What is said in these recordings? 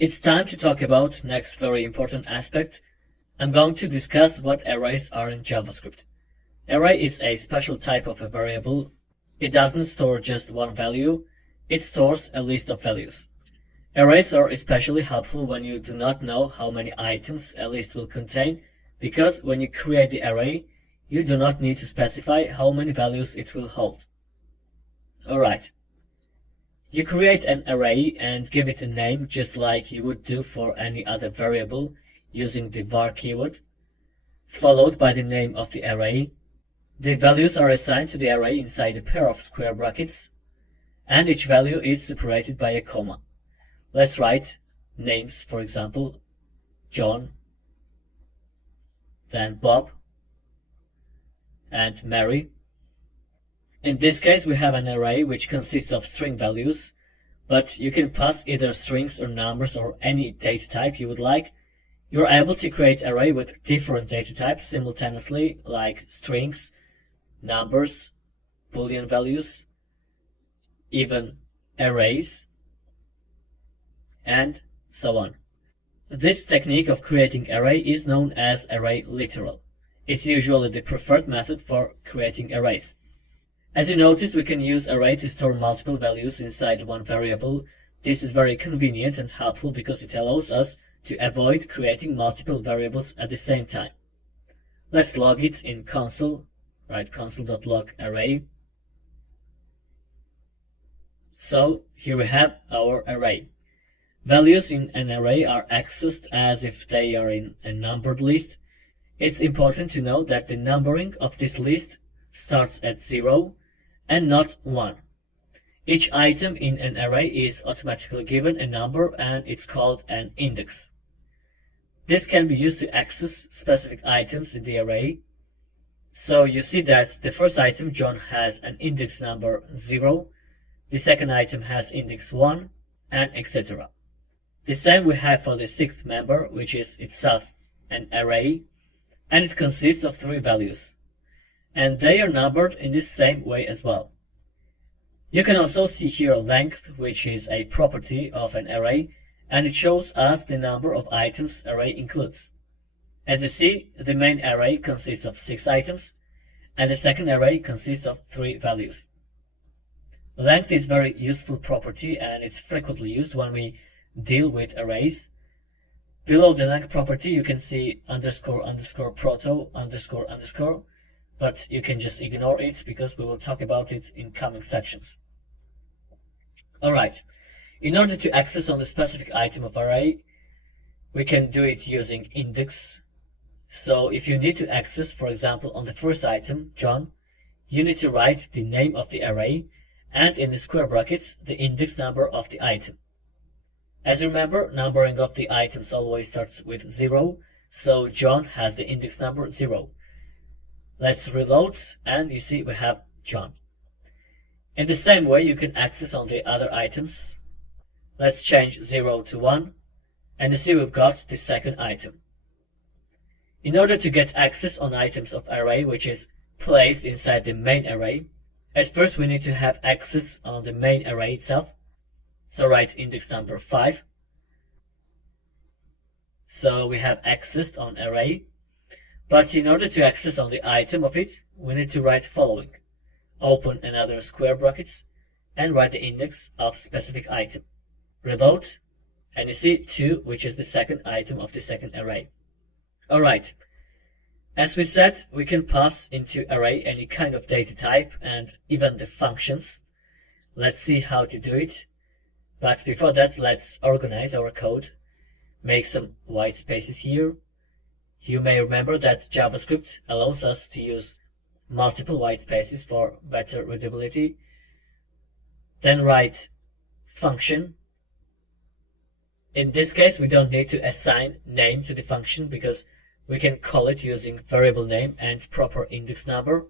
It's time to talk about next very important aspect. I'm going to discuss what arrays are in JavaScript. Array is a special type of a variable. It doesn't store just one value, it stores a list of values. Arrays are especially helpful when you do not know how many items a list will contain, because when you create the array, you do not need to specify how many values it will hold. Alright. You create an array and give it a name just like you would do for any other variable using the var keyword, followed by the name of the array. The values are assigned to the array inside a pair of square brackets, and each value is separated by a comma. Let's write names, for example, John, then Bob, and Mary. In this case, we have an array which consists of string values, but you can pass either strings or numbers or any data type you would like. You're able to create an array with different data types simultaneously, like strings, numbers, Boolean values, even arrays, and so on. This technique of creating array is known as array literal. It's usually the preferred method for creating arrays. As you noticed, we can use array to store multiple values inside one variable. This is very convenient and helpful because it allows us to avoid creating multiple variables at the same time. Let's log it in console. Write console.log array. So here we have our array. Values in an array are accessed as if they are in a numbered list. It's important to know that the numbering of this list starts at 0 and not 1. Each item in an array is automatically given a number and it's called an index. This can be used to access specific items in the array. So you see that the first item, John, has an index number 0, the second item has index 1, and etc. The same we have for the sixth member, which is itself an array, and it consists of 3 values. And they are numbered in the same way as well. You can also see here length, which is a property of an array, and it shows us the number of items array includes. As you see, the main array consists of 6 items, and the second array consists of 3 values. Length is a very useful property, and it's frequently used when we deal with arrays. Below the length property, you can see underscore underscore proto underscore underscore, but you can just ignore it because we will talk about it in coming sections. Alright, in order to access on the specific item of array, we can do it using index. So if you need to access, for example, on the first item, John, you need to write the name of the array and in the square brackets, the index number of the item. As you remember, numbering of the items always starts with 0, so John has the index number 0. Let's reload, and you see we have John. In the same way, you can access on the other items. Let's change 0 to 1, and you see we've got the second item. In order to get access on items of array, which is placed inside the main array, at first we need to have access on the main array itself. So write index number 5. So we have accessed on array. But in order to access on the item of it, we need to write following. Open another square brackets and write the index of specific item. Reload, and you see 2, which is the second item of the second array. Alright, as we said, we can pass into array any kind of data type and even the functions. Let's see how to do it. But before that, let's organize our code. Make some white spaces here. You may remember that JavaScript allows us to use multiple white spaces for better readability. Then write function. In this case, we don't need to assign name to the function because we can call it using variable name and proper index number.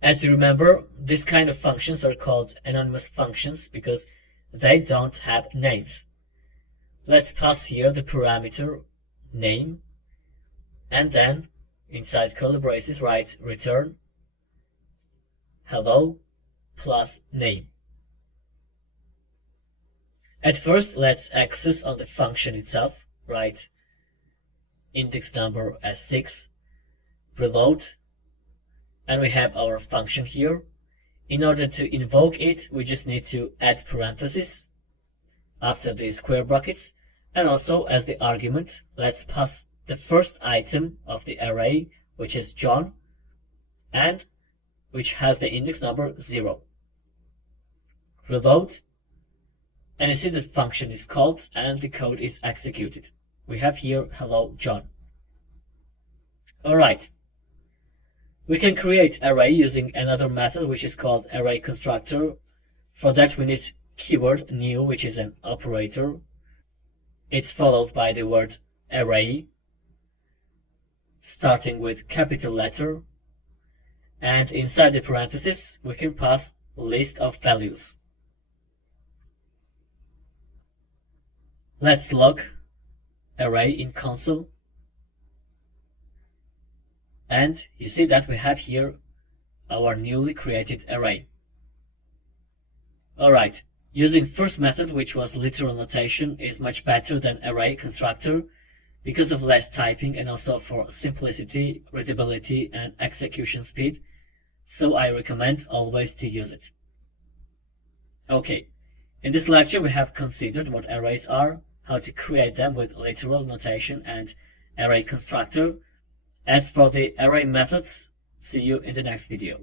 As you remember, this kind of functions are called anonymous functions because they don't have names. Let's pass here the parameter name, and then inside curly braces write return hello plus name. At first, let's access on the function itself, write index number as 6, reload, and we have our function here. In order to invoke it, we just need to add parentheses after the square brackets, and also as the argument, let's pass the first item of the array, which is John, and which has the index number 0. Reload, and you see the function is called and the code is executed. We have here hello John. Alright. We can create array using another method which is called array constructor. For that we need keyword new, which is an operator. It's followed by the word array, starting with capital letter, and inside the parentheses we can pass list of values. Let's log array in console, and you see that we have here our newly created array. Alright, using first method, which was literal notation, is much better than array constructor because of less typing and also for simplicity, readability, and execution speed, so I recommend always to use it. Okay, in this lecture we have considered what arrays are, how to create them with literal notation and array constructor. As for the array methods, see you in the next video.